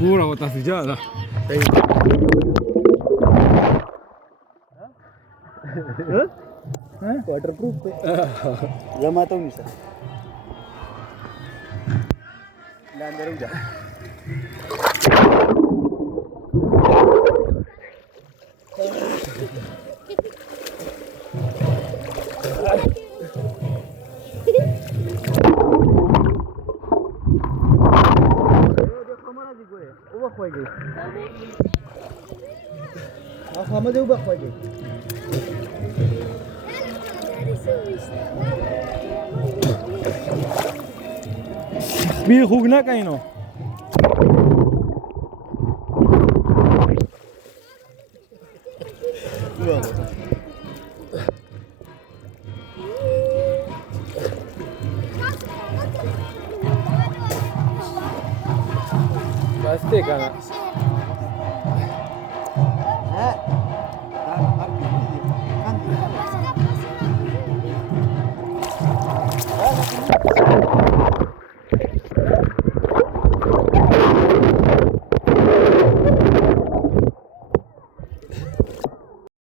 Murah kota sejarah. Waterproof पे जमाता हूँ sir अंदर जा ubah khoy gay sama dia ubah khoy gay Bir hug na kayo no. Pasti kan.